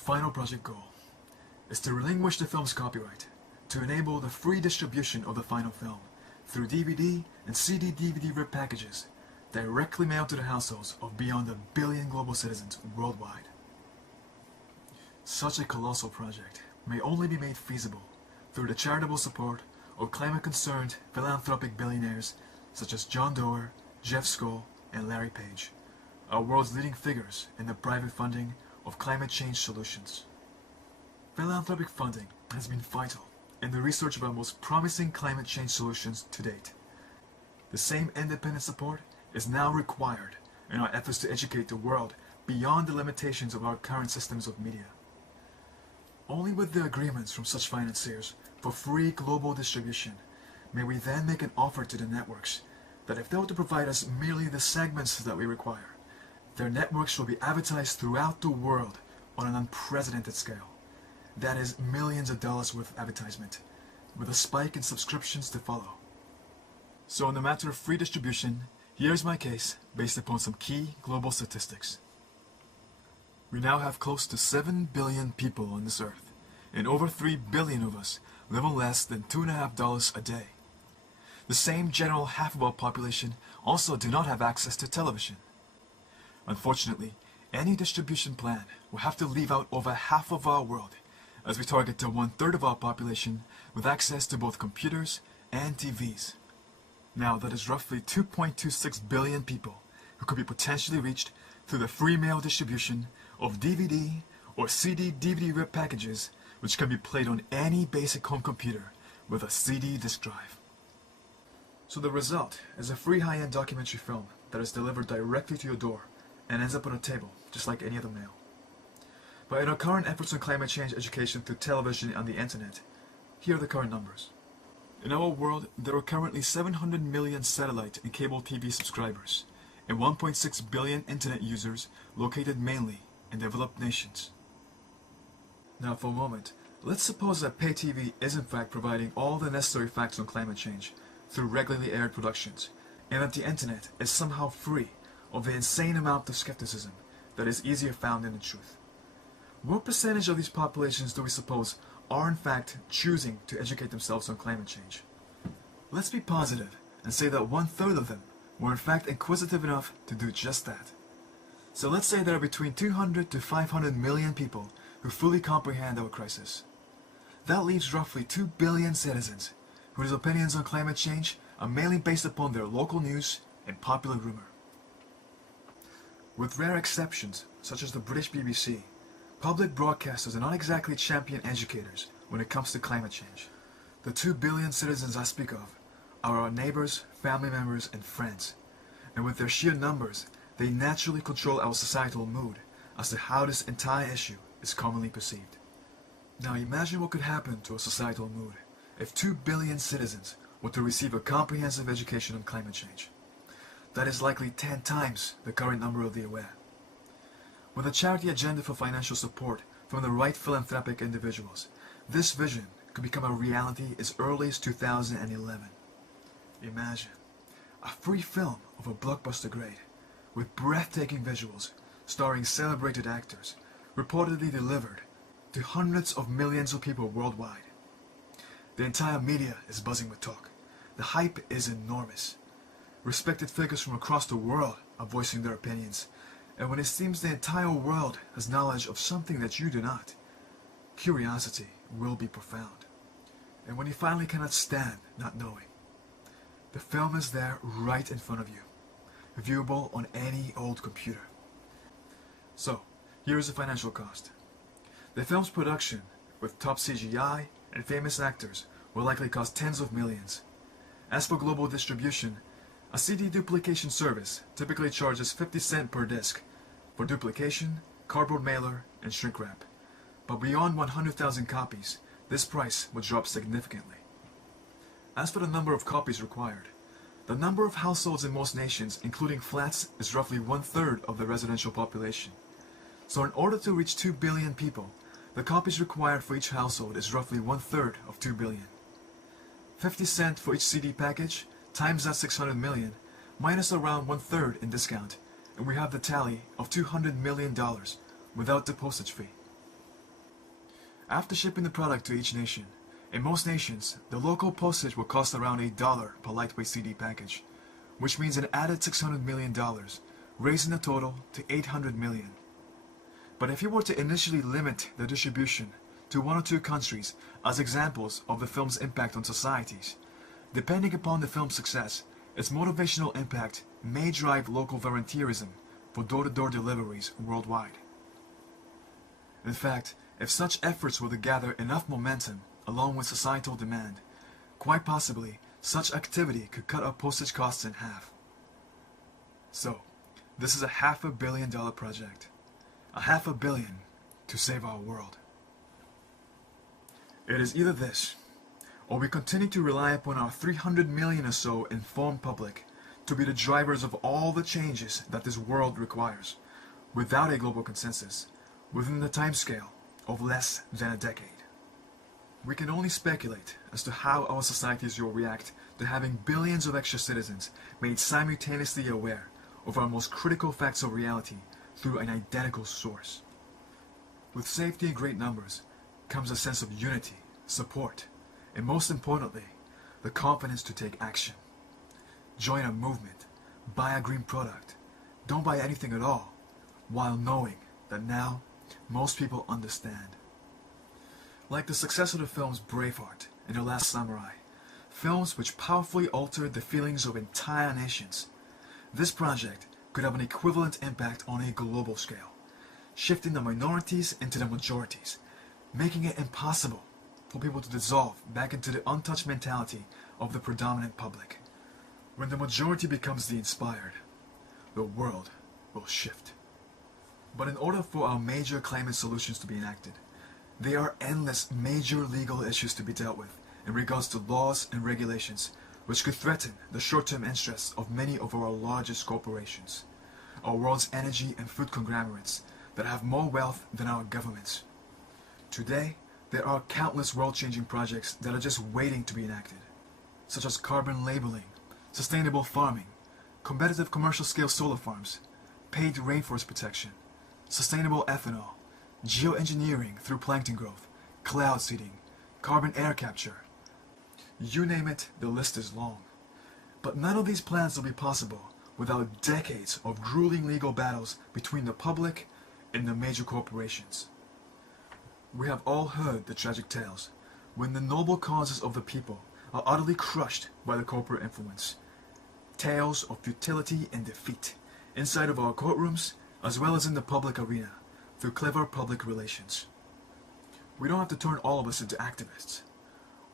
final project goal is to relinquish the film's copyright to enable the free distribution of the final film through DVD and CD-DVD rip packages directly mailed to the households of beyond 1 billion global citizens worldwide. Such a colossal project may only be made feasible through the charitable support of climate-concerned philanthropic billionaires such as John Doerr, Jeff Skoll, and Larry Page, our world's leading figures in the private funding of climate change solutions. Philanthropic funding has been vital in the research of our most promising climate change solutions to date. The same independent support is now required in our efforts to educate the world beyond the limitations of our current systems of media. Only with the agreements from such financiers for free global distribution may we then make an offer to the networks that if they were to provide us merely the segments that we require, their networks will be advertised throughout the world on an unprecedented scale. That is millions of dollars worth of advertisement, with a spike in subscriptions to follow. So in the matter of free distribution, here's my case based upon some key global statistics. We now have close to 7 billion people on this earth, and over 3 billion of us live on less than $2.50 a day. The same general half of our population also do not have access to television. Unfortunately, any distribution plan will have to leave out over half of our world, as we target to 1/3 of our population with access to both computers and TVs. Now that is roughly 2.26 billion people who could be potentially reached through the free mail distribution of DVD or CD-DVD rip packages, which can be played on any basic home computer with a CD disk drive. So the result is a free high-end documentary film that is delivered directly to your door and ends up on a table, just like any other mail. But in our current efforts on climate change education through television and the internet, here are the current numbers. In our world, there are currently 700 million satellite and cable TV subscribers, and 1.6 billion internet users located mainly in developed nations. Now for a moment, let's suppose that pay TV is in fact providing all the necessary facts on climate change through regularly aired productions, and that the internet is somehow free of the insane amount of skepticism that is easier found in the truth. What percentage of these populations do we suppose are in fact choosing to educate themselves on climate change? Let's be positive and say that 1/3 of them were in fact inquisitive enough to do just that. So let's say there are between 200 to 500 million people who fully comprehend our crisis. That leaves roughly 2 billion citizens whose opinions on climate change are mainly based upon their local news and popular rumor. With rare exceptions, such as the British BBC, public broadcasters are not exactly champion educators when it comes to climate change. The 2 billion citizens I speak of are our neighbors, family members, and friends, and with their sheer numbers, they naturally control our societal mood as to how this entire issue is commonly perceived. Now imagine what could happen to a societal mood if 2 billion citizens were to receive a comprehensive education on climate change. That is likely 10 times the current number of the aware. With a charity agenda for financial support from the right philanthropic individuals, this vision could become a reality as early as 2011. Imagine a free film of a blockbuster grade, with breathtaking visuals, starring celebrated actors, reportedly delivered to hundreds of millions of people worldwide. The entire media is buzzing with talk. The hype is enormous. Respected figures from across the world are voicing their opinions, and when it seems the entire world has knowledge of something that you do not, curiosity will be profound. And when you finally cannot stand not knowing, the film is there right in front of you, viewable on any old computer. So, here is the financial cost. The film's production, with top CGI and famous actors, will likely cost tens of millions. As for global distribution, a CD duplication service typically charges 50 cents per disc for duplication, cardboard mailer, and shrink wrap. But beyond 100,000 copies, this price will drop significantly. As for the number of copies required, the number of households in most nations, including flats, is roughly 1/3 of the residential population. So in order to reach 2 billion people, the copies required for each household is roughly 1/3 of 2 billion. 50 cents for each CD package, times that 600 million, minus around 1/3 in discount, and we have the tally of $200 million without the postage fee. After shipping the product to each nation, in most nations, the local postage will cost around $1 per lightweight CD package, which means an added $600 million, raising the total to $800 million. But if you were to initially limit the distribution to 1 or 2 countries as examples of the film's impact on societies, depending upon the film's success, its motivational impact may drive local volunteerism for door-to-door deliveries worldwide. In fact, if such efforts were to gather enough momentum along with societal demand, quite possibly such activity could cut our postage costs in half. So, this is a $500 million project. $500 million to save our world. It is either this, or we continue to rely upon our 300 million or so informed public to be the drivers of all the changes that this world requires, without a global consensus, within the timescale of less than a decade. We can only speculate as to how our societies will react to having billions of extra citizens made simultaneously aware of our most critical facts of reality through an identical source. With safety in great numbers comes a sense of unity, support, and most importantly, the confidence to take action. Join a movement, buy a green product, don't buy anything at all, while knowing that now most people understand. Like the success of the films Braveheart and The Last Samurai, films which powerfully altered the feelings of entire nations, this project could have an equivalent impact on a global scale, shifting the minorities into the majorities, making it impossible for people to dissolve back into the untouched mentality of the predominant public. When the majority becomes the inspired, the world will shift. But in order for our major climate solutions to be enacted, there are endless major legal issues to be dealt with in regards to laws and regulations which could threaten the short-term interests of many of our largest corporations, our world's energy and food conglomerates that have more wealth than our governments. Today, there are countless world-changing projects that are just waiting to be enacted, such as carbon labeling, sustainable farming, competitive commercial-scale solar farms, paid rainforest protection, sustainable ethanol, geoengineering through plankton growth, cloud seeding, carbon air capture. You name it, the list is long. But none of these plans will be possible without decades of grueling legal battles between the public and the major corporations. We have all heard the tragic tales when the noble causes of the people are utterly crushed by the corporate influence. Tales of futility and defeat inside of our courtrooms as well as in the public arena through clever public relations. We don't have to turn all of us into activists.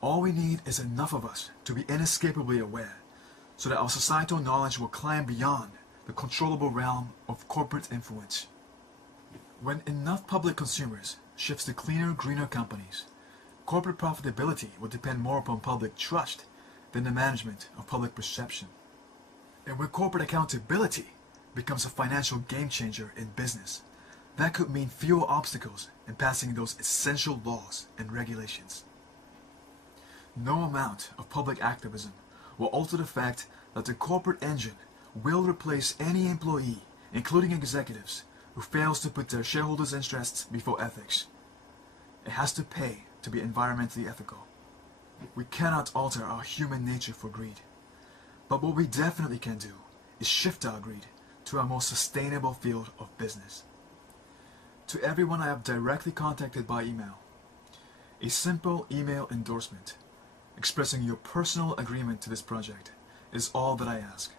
All we need is enough of us to be inescapably aware so that our societal knowledge will climb beyond the controllable realm of corporate influence. When enough public consumers shifts to cleaner, greener companies, corporate profitability will depend more upon public trust than the management of public perception. And when corporate accountability becomes a financial game changer in business, that could mean fewer obstacles in passing those essential laws and regulations. No amount of public activism will alter the fact that the corporate engine will replace any employee, including executives, who fails to put their shareholders' interests before ethics. It has to pay to be environmentally ethical. We cannot alter our human nature for greed. But what we definitely can do is shift our greed to our most sustainable field of business. To everyone I have directly contacted by email, a simple email endorsement expressing your personal agreement to this project is all that I ask,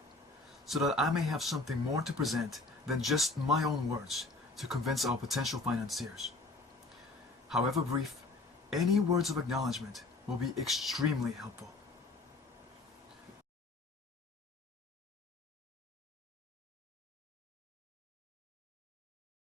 so that I may have something more to present than just my own words to convince our potential financiers. However brief, any words of acknowledgement will be extremely helpful.